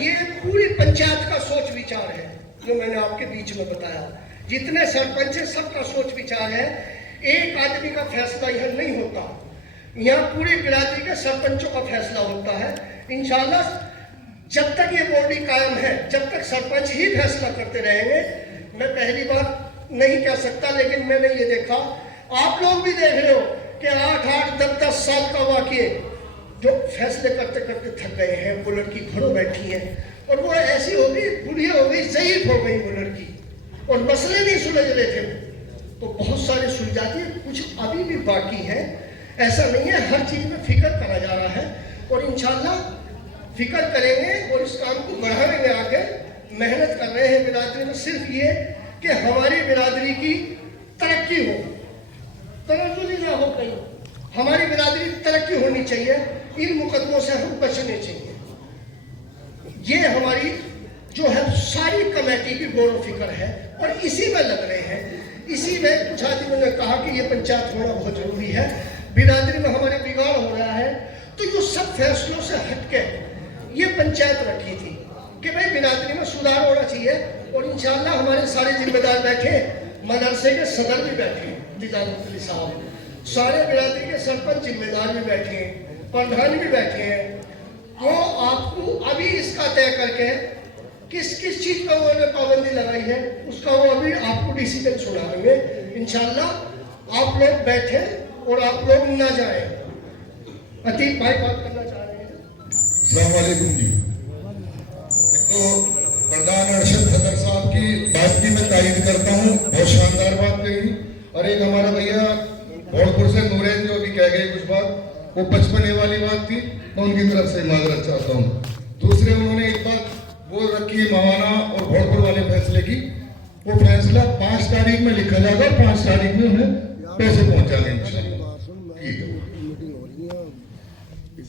ये पूरी पंचायत का सोच विचार है जो मैंने आपके बीच में बताया। जितने सरपंच है सबका सोच विचार है। एक आदमी का फैसला यह नहीं होता, यहाँ पूरी बिरादरी के सरपंचों का फैसला होता है। इंशाल्लाह जब तक ये बॉडी कायम है, जब तक सरपंच ही फैसला करते रहेंगे। मैं पहली बार नहीं कह सकता, लेकिन मैंने ये देखा, आप लोग भी देख रहे हो कि 8-8, 10-10 साल का वाकई जो फैसले करते करते थक गए हैं। वो लड़की घरों बैठी है और वो ऐसी हो गई, बुढ़िया हो गई, ज़ईफ हो गई वो लड़की, और मसले नहीं सुलझ रहे थे। तो बहुत सारे सुलझाते हैं, कुछ अभी भी बाकी है। ऐसा नहीं है, हर चीज़ में फिक्र करा जा रहा है और इंशाल्लाह फिक्र करेंगे और इस काम को बढ़ाने में आके मेहनत कर रहे हैं बिरादरी में। सिर्फ ये कि हमारी बिरादरी की तरक्की हो, तनज़ुली ना हो कहीं। हमारी बिरादरी तरक्की होनी चाहिए, इन मुकदमों से हम बचने चाहिए। ये हमारी जो है सारी कमेटी की गौर फिक्र है और इसी में लग रहे हैं। इसी में कुछ आदमियों ने कहा कि ये पंचायत होना बहुत जरूरी है, बिरादरी में हमारे बिगाड़ हो रहा है। तो ये सब फैसलों से हटके ये पंचायत रखी थी कि भाई बिरादरी में सुधार होना चाहिए। और इंशाल्लाह हमारे सारे जिम्मेदार बैठे, मदरसे के सदर भी बैठे, निजामुद्दीन साहब, सारे बिरादरी के सरपंच जिम्मेदार भी बैठे हैं, प्रधान भी बैठे हैं। वो आपको अभी इसका तय करके किस किस चीज पर उन्होंने पाबंदी लगाई है उसका वो अभी आपको डिसीजन सुनाएंगे इंशाल्लाह। आप लोग बैठे और आप लोग ना जाए। अतीक भाई बात करना चाह रहे हैं। अस्सलाम वालेकुम जी। तो प्रधान अरशद सदर साहब की बात की मैं तायद करता हूँ, बहुत शानदार बात कही। और एक हमारा भैया भोलपुर से नूरैन जो भी कह गए कुछ बात, वो बचपने वाली बात थी, मैं उनकी तरफ से माजरत चाहता हूँ। दूसरे उन्होंने एक बात वो रखी महाना और भोलपुर वाले फैसले की, वो फैसला 5 तारीख में लिखा जाएगा, 5 तारीख में उन्हें पैसे पहुंचा देंगे इंशाल्लाह। ठीक है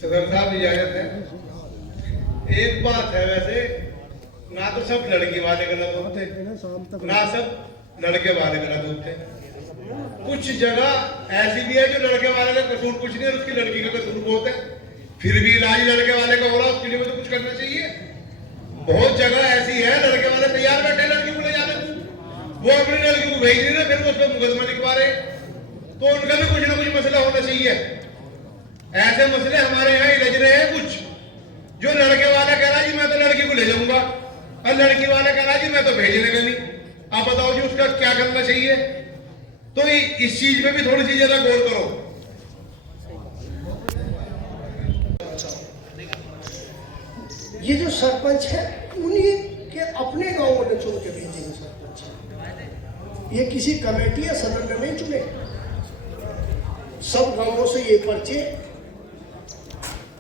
सदर साहब, इजाजत है। एक बात है, वैसे ना तो सब लड़की वाले गलत होते, ना सब लड़के वाले गलत होते। कुछ जगह ऐसी भी है जो लड़के वाले का कसूर कुछ नहीं है, उसकी लड़की का कसूर बहुत है, फिर भी इलाज लड़के वाले का हो रहा, उसके लिए तो कुछ करना चाहिए। बहुत जगह ऐसी है लड़के वाले तैयार बैठे लड़की को ले जाने को, वो अपनी लड़की को भेज नहीं रहे, फिर वो उस पर मुकदमा लिखवा रहे। तो उनका भी कुछ ना कुछ मसला होना चाहिए। ऐसे मसले हमारे यहाँ इलझ रहे हैं कुछ, जो लड़के वाला कह रहा जी मैं तो लड़की को ले जाऊंगा, और लड़की वाला कह रहा जी मैं तो भेजने का नहीं। आप बताओ जी उसका क्या करना चाहिए। तो इस चीज में भी थोड़ी सी ज्यादा गौर करो। ये जो सरपंच है उन्हीं के अपने गांवों ने चुन के भेजे सरपंच, ये किसी कमेटी या सदर ने नहीं चुने। सब गांवों से ये पर्चे,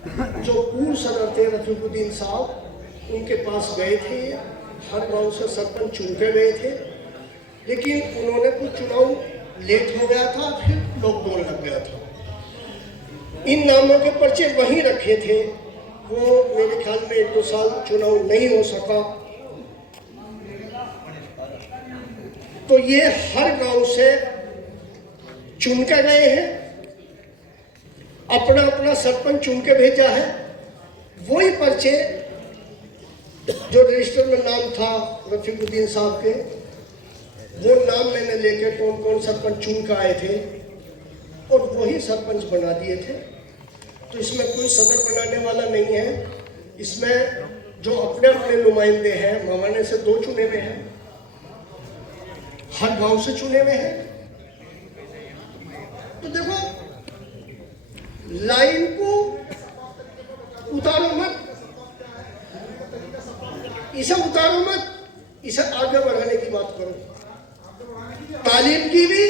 जो पूर्व सदर थे रफीकुद्दीन साहब, उनके पास गए थे। हर गांव से सरपंच चुन के गए थे, लेकिन उन्होंने कुछ चुनाव लेट हो गया था, फिर लॉकडाउन लग गया था। इन नामों के पर्चे वहीं रखे थे, वो मेरे ख्याल में 1-2 साल चुनाव नहीं हो सका। तो ये हर गांव से चुन के गए हैं, अपना अपना सरपंच चुन के भेजा है। वही पर्चे जो रजिस्टर में नाम था रफीकुद्दीन साहब के, वो नाम मैंने लेके कौन कौन सरपंच चुन के आए थे और वही सरपंच बना दिए थे। तो इसमें कोई सदर बनाने वाला नहीं है। इसमें जो अपने अपने नुमाइंदे हैं, मवाने से 2 चुने हुए हैं, हर गांव से चुने हुए हैं। तो देखो, लाइन को उतारो मत, इसे उतारो मत, इसे आगे बढ़ाने की बात करो, तालीम की भी।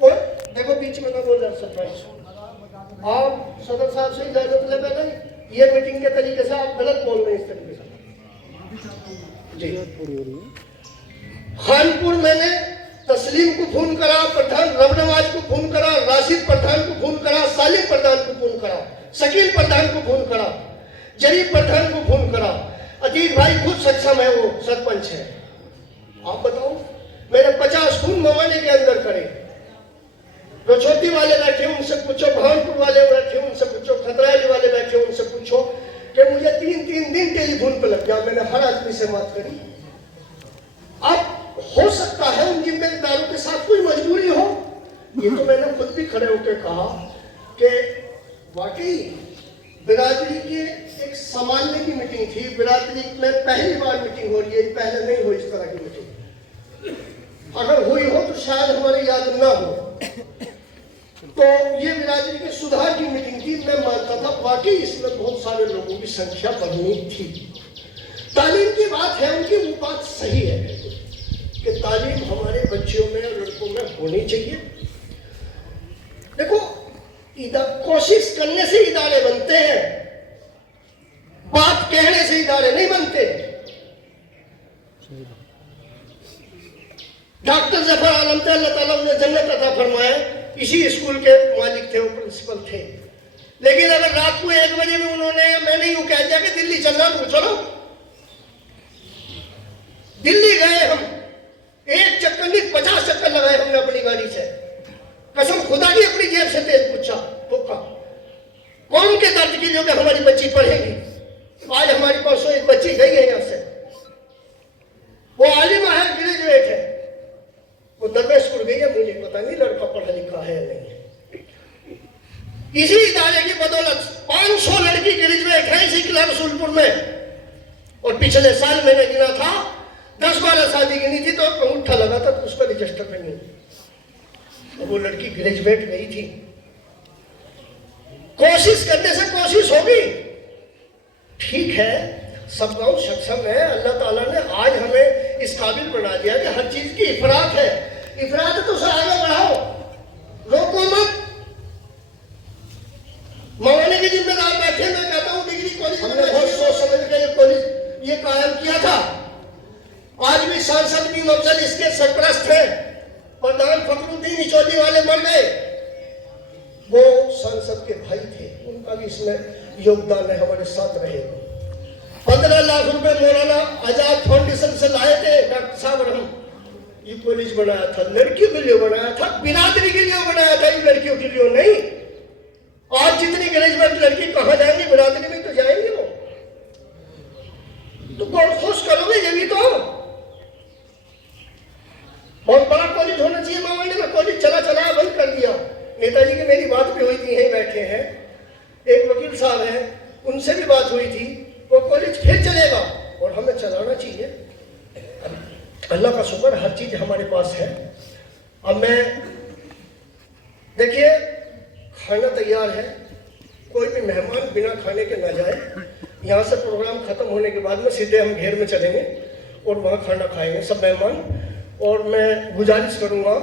और देखो बीच में ना बोल सरपंच, आप सदर साहब से इजाजत ले पहले, ये मीटिंग के तरीके से आप गलत बोल रहे हैं। इस तरीके से जी खानपुर मैंने तस्लीम को फोन करा, प्रधान रबनवाज को फोन करा, राशिद प्रधान को फोन करा, सालिम प्रधान को फोन करा, शकील प्रधान को फोन करा, जरीफ प्रधान को फोन करा। अतीक भाई खुद सक्षम है, वो सरपंच है। आप बताओ, मैंने 50 खून मवाने के अंदर करे। रछोती वाले बैठे उनसे पूछो, भानपुर वाले बैठे उनसे पूछो, खतराली वाले बैठे उनसे पूछो, की धुन पर लग गया, मैंने हर आदमी से बात करी। अब हो सकता है उन जिम्मेदारों के साथ कोई मजबूरी हो, ये तो मैंने खुद भी खड़े होकर कहा कि वाकई बिरादरी की एक सामान्य की मीटिंग थी, बिरादरी में पहली बार मीटिंग हो रही है, पहले नहीं हुई इस तरह की मीटिंग। अगर हुई हो तो शायद हमारे याद ना हो। तो ये बिरादरी के सुधार की मीटिंग थी। मैं मानता था वाकई इसमें बहुत सारे लोगों की संख्या बढ़नी थी। तालीम की बात है उनकी, वो बात सही है कि तालीम हमारे बच्चों में और लड़कों में होनी चाहिए। देखो, कोशिश करने से इदारे बनते हैं, बात कहने से इदारे नहीं बनते। डॉक्टर जफर आलम थे, अल्लाह ताला उन्हें जन्नत अता फरमाए, इसी स्कूल के मालिक थे, वो प्रिंसिपल थे। लेकिन अगर रात को 1 बजे में उन्होंने, मैंने यूं कह दिया कि दिल्ली चलना, तो चलो। दिल्ली गए हम, 1 चक्कर नहीं 50 चक्कर लगाए हमने अपनी गाड़ी से। कसम खुदा की अपनी जेब से तेल पूछा, फूका, कौन के दर्द के लिए कि हमारी बच्ची पढ़ेगी। आज हमारी परसों एक बच्ची गई है यहाँ से, वो आलिमा है, ग्रेजुएट है, वो दरवेशपुर गई है, मुझे पता नहीं लड़का पढ़ा लिखा है या नहीं। इसी इदारे की बदौलत 500 लड़की ग्रेजुएट है इसी किला रसूलपुर में। और पिछले साल मैंने गिना था 10-12 शादी गिनी थी, तो अंगूठा लगा था तो उसका रजिस्टर पे नहीं। तो वो लड़की ग्रेजुएट गई थी। कोशिश करने से कोशिश होगी, ठीक है, सब गाँव सक्षम है। अल्लाह ताला ने आज हमें इस काबिल बना दिया कि हर चीज की इफरात है। इफरात है तो उसे आगे बढ़ाओ, रोको मत। मंगाने के जिम्मेदार बैठे, मैं कहता हूँ डिग्री कॉलेज हमने बहुत सोच समझ के ये कॉलेज ये कायम किया था। आज भी सांसद भी अफजल इसके सरपरस्त हैं। प्रधान फखरुद्दीन इचौली वाले मर गए, वो सांसद के भाई थे, उनका भी इसमें योगदान है, हमारे साथ रहे। 15 लाख रुपए मौलाना आजाद फाउंडेशन से लाए थे डॉक्टर साहब, और हम ये कॉलेज बनाया था, लड़कियों के लिए बनाया था, बिरादरी के लिए बनाया था, इन लड़कियों के लिए नहीं। आज जितनी ग्रेजुएट लड़की कहाँ जाएंगी, बिरादरी में तो जाएंगे वो। तो कौन खुश करोगे, ये भी तो बहुत बड़ा कॉलेज होना चाहिए। मामले में कॉलेज चला बंद कर दिया। नेताजी की मेरी बात भी हुई थी, यहीं बैठे हैं, एक वकील साहब हैं, उनसे भी बात हुई थी। वो कॉलेज फिर चलेगा और हमें चलाना चाहिए। अल्लाह का शुक्र, हर चीज हमारे पास है। अब मैं देखिए, खाना तैयार है, कोई भी मेहमान बिना खाने के ना जाए। यहाँ से प्रोग्राम खत्म होने के बाद में सीधे हम घेर में चलेंगे और वहाँ खाना खाएंगे सब मेहमान। और मैं गुजारिश करूँगा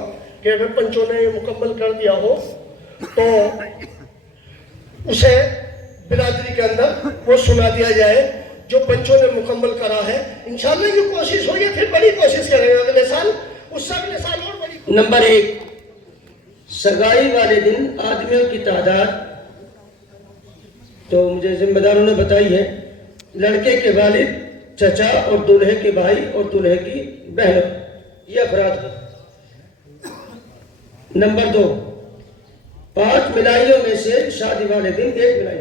कि अगर पंचों ने मुकम्मल कर दिया हो तो उसे बिरादरी के अंदर वो सुना दिया जाए जो पंचों ने मुकम्मल करा है। इंशाल्लाह ये कोशिश होगी, फिर बड़ी कोशिश करेंगे अगले साल, उससे अगले साल और बड़ी। नंबर 1, सगाई वाले दिन आदमियों की तादाद तो मुझे जिम्मेदारों ने बताई है, लड़के के वालिद, चचा और दूल्हे के भाई और दूल्हे की बहन, ये अफराद है। नंबर 2, 5 मिलाइयों में से शादी वाले दिन 1 मिलाई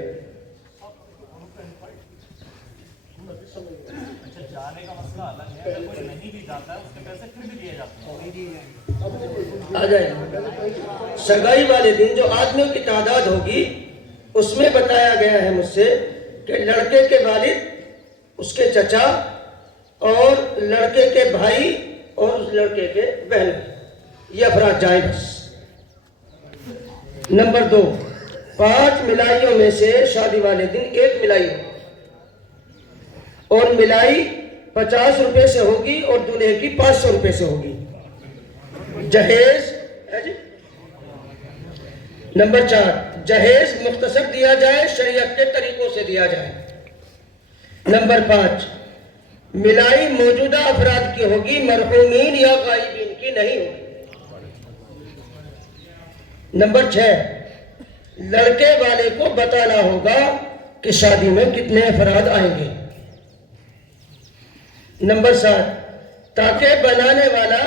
आ जाए। सगाई वाले दिन जो आदमियों की तादाद होगी उसमें बताया गया है मुझसे कि लड़के के वालिद, उसके चचा और लड़के के भाई और उस लड़के के बहन, ये अफराद जाए बस। नंबर 2, 5 मिलाइयों में से शादी वाले दिन 1 मिलाई हो और मिलाई 50 रुपए से होगी और दूल्हे की 500 रुपए से होगी। जहेज है जी। नंबर 4, जहेज मुख्तसर दिया जाए, शरीयत के तरीकों से दिया जाए। नंबर 5, मिलाई मौजूदा अफराद की होगी, मरहूमीन या गायबीन की नहीं होगी। नंबर 6, लड़के वाले को बताना होगा कि शादी में कितने अफराद आएंगे। नंबर 7, ताकि बनाने वाला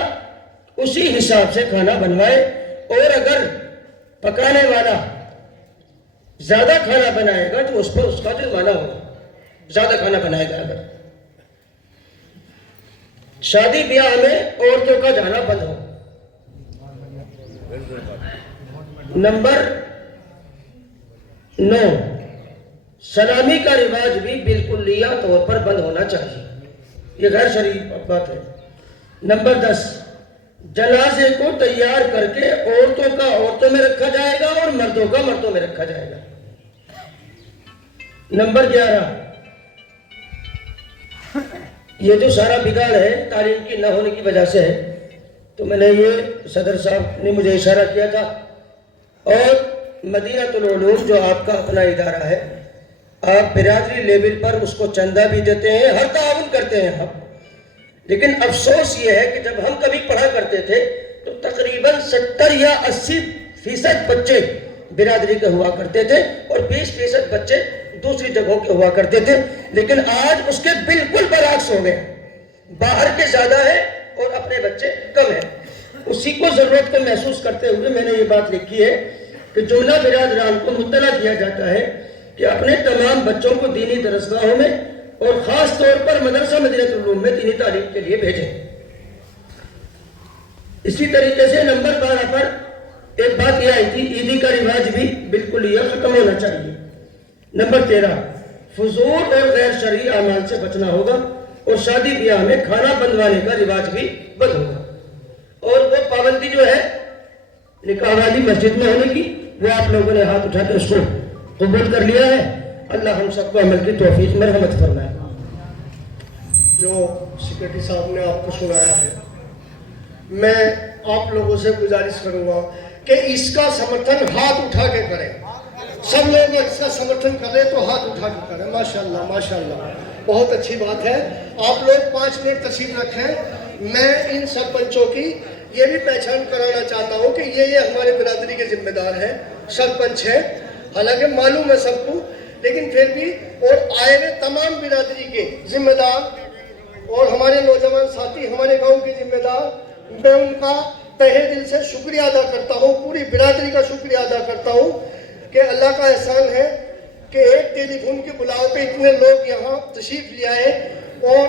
उसी हिसाब से खाना बनवाए और अगर पकाने वाला ज्यादा खाना बनाएगा तो उस पर उसका जुर्माना होगा। ज्यादा खाना बनाएगा। अगर शादी ब्याह में औरतों का जाना बंद हो। नंबर 9, सलामी का रिवाज भी बिल्कुल लिया तौर पर बंद होना चाहिए। ये गैर शरई बात है। नंबर 10, जनाजे को तैयार करके औरतों का औरतों में रखा जाएगा और मर्दों का मर्दों में रखा जाएगा। नंबर 11, ये जो सारा बिगाड़ है तालीम की न होने की वजह से है। तो मैंने ये सदर साहब ने मुझे इशारा किया था, और मदीनातुल उलूम जो आपका अपना इदारा है, आप बिरादरी लेवल पर उसको चंदा भी देते हैं, हर ताउन करते हैं आप। लेकिन अफसोस ये है कि जब हम कभी पढ़ा करते थे तो तकरीबन 70 या 80% बच्चे बिरादरी के हुआ करते थे और 20% बच्चे दूसरी जगहों के हुआ करते थे। लेकिन आज उसके बिल्कुल बरअक्स हो गए, बाहर के ज्यादा है और अपने बच्चे कम है। उसी को जरूरत को महसूस करते हुए मैंने ये बात लिखी है कि जुमला बिरादरान को मुत्तला किया जाता है कि अपने तमाम बच्चों को दीनी दरसगाहों में और खास तौर पर मदरसा मदीनातुल उलूम में दीनी तालीम के लिए भेजें। इसी तरीके से नंबर 12 पर एक बात यह आई थी, ईदी का रिवाज भी बिल्कुल यह खत्म होना चाहिए। नंबर 13, फजूल और गैर शरई अमाल से बचना होगा और शादी ब्याह में खाना बनवाने का रिवाज भी बंद होगा। और वो पाबंदी जो है निकाह वाली मस्जिद में होने की, वो आप लोगों ने हाथ उठा के उसको कबूल कर लिया है। अल्लाह हम सबको अमल की तौफीक में रहमत फरमाए। जो सेक्रेटरी साहब ने आपको सुनाया है, मैं आप लोगों से गुजारिश करूंगा कि इसका समर्थन हाथ उठा के करें। सब लोग इसका समर्थन करें तो हाथ उठा के करें। माशाल्लाह माशाल्लाह, बहुत अच्छी बात है। आप लोग 5 मिनट तशरीफ रखें। मैं इन सरपंचों की ये भी पहचान कराना चाहता हूँ कि ये हमारे बिरादरी के जिम्मेदार हैं, सरपंच हैं। हालांकि मालूम है सबको, लेकिन फिर भी, और आए हुए तमाम बिरादरी के जिम्मेदार और हमारे नौजवान साथी, हमारे गांव के जिम्मेदार, मैं उनका तहे दिल से शुक्रिया अदा करता हूँ, पूरी बिरादरी का शुक्रिया अदा करता हूँ कि अल्लाह का एहसान है कि एक टेलीफोन के बुलाव पे इतने लोग यहाँ तशरीफ ले आए और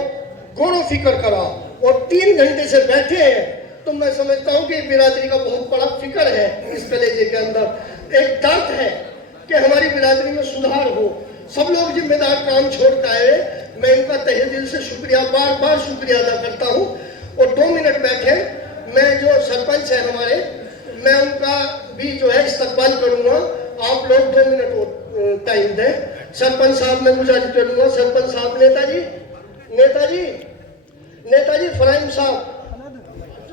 गौर फिक्र करा और 3 घंटे से बैठे हैं। तो मैं समझता हूँ कि बिरादरी का बहुत बड़ा फिक्र है इस कलेजे के अंदर, एक दर्द है कि हमारी बिरादरी में सुधार हो। सब लोग जिम्मेदार काम छोड़ कर आए, मैं इनका तहे दिल से शुक्रिया, बार बार शुक्रिया अदा करता हूँ। और 2 मिनट बैठे, मैं जो सरपंच है हमारे, मैं उनका भी जो है इस्तकबाल करूँगा। आप लोग 2 मिनट टाइम दें। सरपंच साहब मैं गुजारिश करूँगा, सरपंच साहब, नेताजी फराइम साहब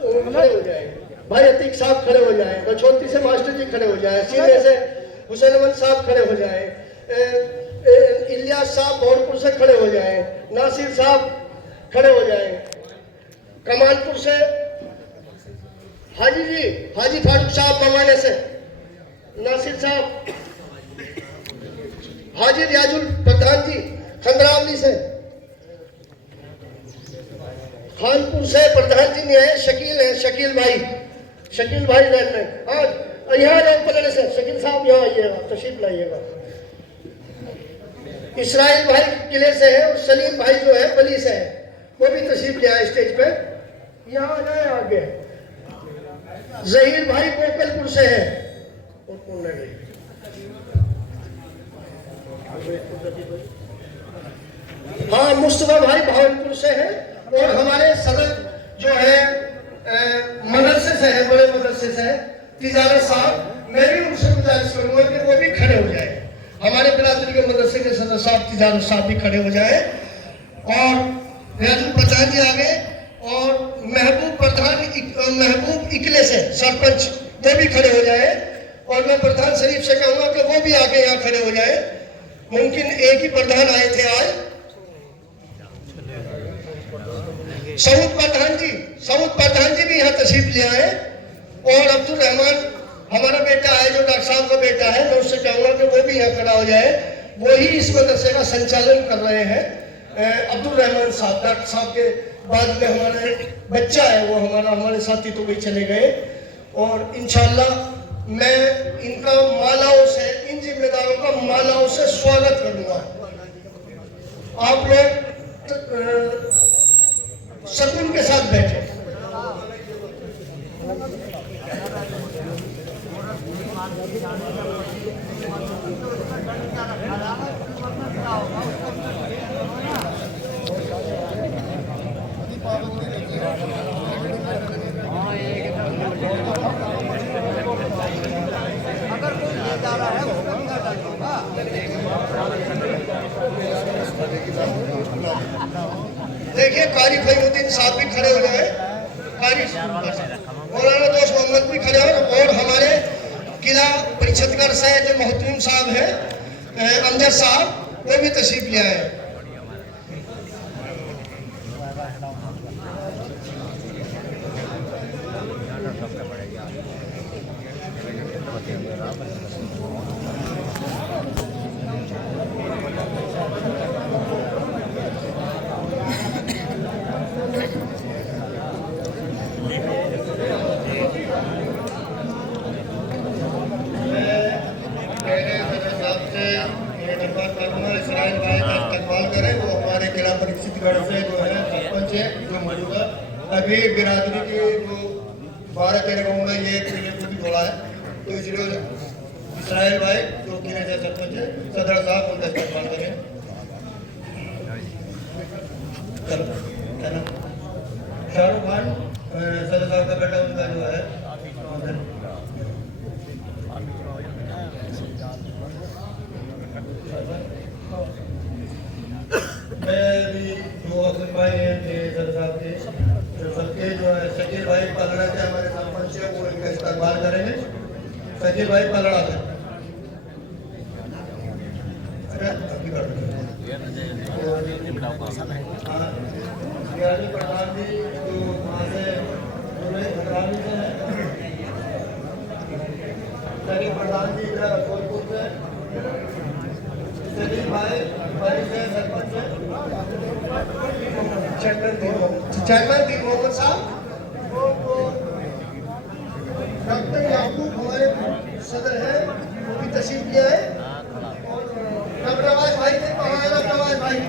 खड़े हो जाए, भाई अतीक साहब खड़े हो जाए, बछौती से मास्टर जी खड़े हो जाए, सीधे से हुसैन अहमद साहब खड़े हो जाए, इलियास साहब भौरपुर से खड़े हो जाए, नासिर साहब खड़े हो जाए, कमालपुर से हाजी फारूक साहब मवाने से, नासिर साहब, हाजी रियाजुल प्रधान जी खंडरावली से, खानपुर से प्रधान जी नहीं आए, शकील भाई रहते हैं। आज यहाँ जाओ पलड़े से, शकील साहब यहाँ आइएगा, तशरीफ लाइएगा। इसराइल भाई किले से है और सलीम भाई जो है बली से है, वो भी तशरीफ ले आए स्टेज पे, यहाँ आ जाए आगे। जहीर भाई कोकलपुर से है, और कौन रह गई? हाँ, मुस्तफा भाई भावलपुर से है, और हमारे सदर जो है मदरसे से है, बड़े मदरसे से है, तिजारत साहब। मैं भी उनसे गुजारिश करूंगा कि वो भी खड़े हो जाए, हमारे बिरादरी के मदरसे के सदर साहब तिजारत साहब भी खड़े हो जाए, और रियाजुल प्रधान जी आगे, और महबूब इकले से सरपंच वो भी खड़े हो जाए, और मैं प्रधान शरीफ से कहूंगा कि वो भी आगे यहाँ खड़े हो जाए। मुमकिन एक ही प्रधान आए थे आज, सऊद प्रधान जी भी यहाँ तशरीफ ले आए, और अब्दुल रहमान हमारा बेटा है जो डॉक्टर साहब का बेटा है, मैं उससे कहूँगा कि वो भी यहाँ खड़ा हो जाए। वही इस मदरसे का संचालन कर रहे हैं, अब्दुल रहमान साहब। डॉक्टर साहब के बाद में हमारे बच्चा है वो, हमारे साथी तो भी चले गए, और इंशाल्लाह मैं इनका मालाओं से, इन जिम्मेदारों का मालाओं से स्वागत करूँगा। आप लोग सकून के साथ बैठे। देखिए कारी फैमुद्दीन साहब भी खड़े हो गए, कारी मौलाना दोस्त मोहम्मद भी खड़े हो, और हमारे किला परिषदगढ़ से जो मोहतरम साहब हैं अंजर साहब, वो भी तशरीफ लिया है। इसराइल भाई का इस्तेमाल करें, वो हमारे किला परिषदगढ़ से जो है सरपंच है जो मौजूदा अभी बिरादरी की जो 12-13 गाँव में ये किले को भी जोड़ा है, तो इसलिए इसराइल भाई जो किले से सरपंच है सदर साहब उनका इस्तेमाल करें। चलो क्या नाम शाहरुख खान सदर साहब का बेटा उनका जो है जो अक्सर भाई हैं सर साहब के जो सबके जो है शकील भाई पलड़ा के हमारे सरपंच है वो इनका इस्तेमाल करेंगे। शकील भाई पलड़ा से प्रधान जी जो वहाँ से शकील प्रधान जी इधर अफोलपुर से शकील भाई सरपंच चेयरमैन दी मोहम्मद साहब, डॉक्टर याकूब हमारे सदर है वो भी तशरीफ लिया है, और नवाज भाई थे कहाँ नवाज भाई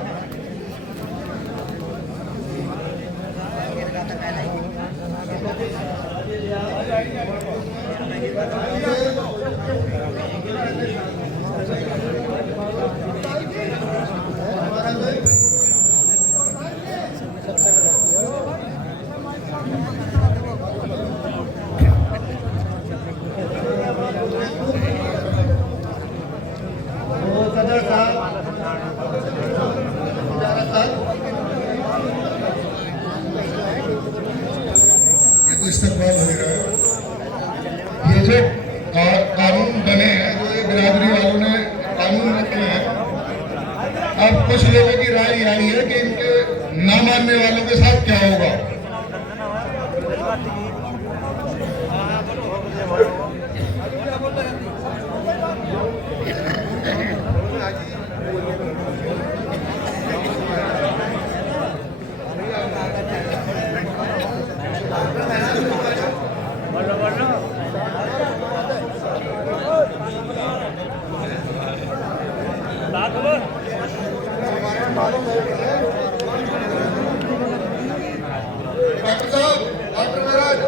इस्तेमाल हो रहा है। ये जो कानून बने हैं, जो ये बिरादरी वालों ने कानून रखे हैं, अब कुछ लोगों की राय आई है कि इनके ना मानने वालों के साथ क्या होगा। डॉक्टर साहब, डॉक्टर महाराज,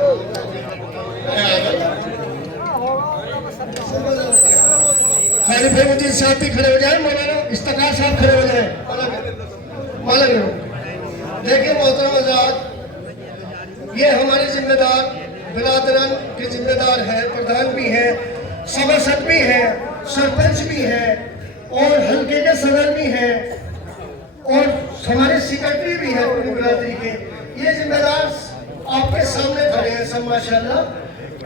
खाली फैमुद्दीन साहब भी खड़े हो जाए, मौलाना इस्तेकार साहब खड़े हो जाए। देखिए मोहतरम आजाद, ये हमारे जिम्मेदार बिरादरन के जिम्मेदार है, प्रधान भी है, सभासद भी है, सरपंच भी है, और हल्के के सदर भी है, और हमारे सेक्रेटरी भी है पूरी बिरादरी के। ये जिम्मेदार आपके सामने खड़े हैं सब माशाल्लाह,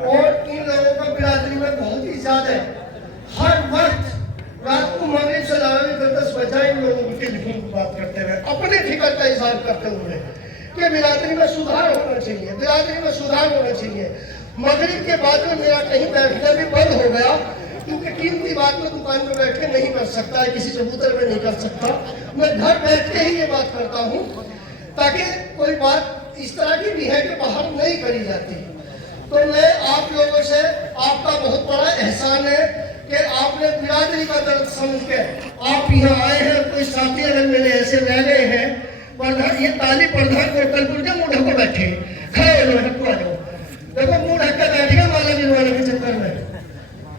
और इन लोगों का बिरादरी में बहुत ही ज्यादा है। हर वक्त रात को मगरिब से लाने 10 बजे इन लोगों की टेलीफोन पर बात करते हुए अपने फिक्र का इजहार करते हुए कि बिरादरी में सुधार होना चाहिए, बिरादरी में सुधार होना चाहिए। मगरिब के बाद में मेरा कहीं बैठना भी बंद हो गया, क्योंकि कीमती बात में दुकान में बैठ के नहीं कर सकता है, किसी कबूतर में नहीं कर सकता। मैं घर बैठ के ही ये बात करता हूँ, ताकि कोई बात इस तरह की भी है कि बाहर नहीं करी जाती। तो मैं आप लोगों से, आपका बहुत बड़ा एहसान है कि आपने बिरादरी का दर्द समझ के आप यहाँ आए हैं। कोई साथी अगर मेरे ऐसे रह गए हैं, प्रधान ये ताली प्रधान को कलपुर के मुंह ढको बैठे खड़े हो ढको आ जाओ, देखो मुंह ढक कर बैठेगा माला गिरवाने के चक्कर में।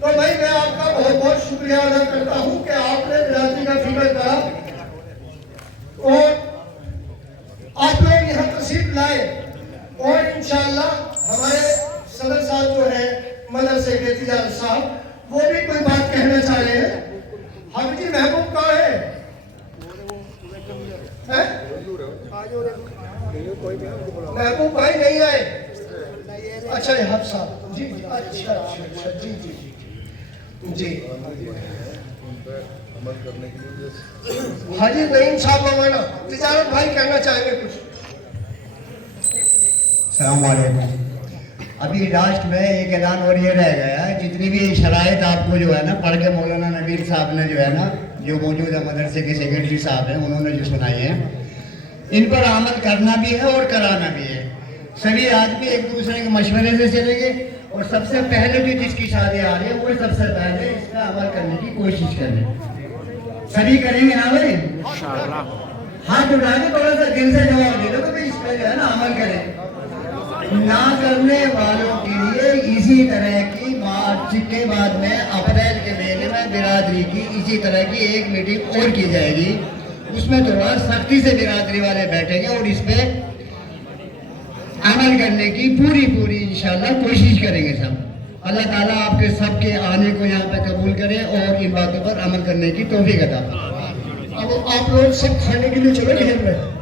तो भाई मैं आपका बहुत बहुत शुक्रिया अदा करता हूँ कि आपने बिरादरी का फिक्र करा और आप लोग यहाँ तशरीफ लाए। और इंशाअल्लाह हमारे सदर साहब जो है मदरसे के तिजारत साहब, वो भी कोई बात कहना चाह रहे हैं। हम जी महबूब कहाँ है? महबूब भाई नहीं आए? अच्छा हब साहब जी, अच्छा अच्छा अच्छा जी जी जी जी हाजी नईम साहब मवाना तिजारत भाई कहना चाहेंगे कुछ। सलाम वालेकुम। अभी लास्ट में एक ऐलान और ये रह गया है, जितनी भी शराइत आपको जो है ना पढ़ के मौलाना नबील साहब ने जो है ना, जो मौजूदा मदरसे के सेक्रेटरी साहब हैं, उन्होंने जो सुनाई है, इन पर अमल करना भी है और कराना भी है। सभी आदमी एक दूसरे के मशवरे से चलेंगे और सबसे पहले जो जिसकी शादी आ रही है वो सबसे पहले इसका अमल करने की कोशिश करें। सभी करेंगे ना भाई? हाथ उठा के थोड़ा सा दिल से जवाब दे दो कि भाई इस पर जो है ना अमल करें। ना करने वालों के लिए इसी तरह की मार्च के बाद में अप्रैल के महीने में बिरादरी की इसी तरह की एक मीटिंग और की जाएगी। उसमें थोड़ा सख्ती से बिरादरी वाले बैठेंगे और इस पे अमल करने की पूरी इंशाल्लाह कोशिश करेंगे सब। अल्लाह ताला आपके सबके आने को यहाँ पे कबूल करे और इन बातों पर अमल करने की तौफीक अता फरमाए। अब आप लोग सब खाने के लिए चलो घेर में।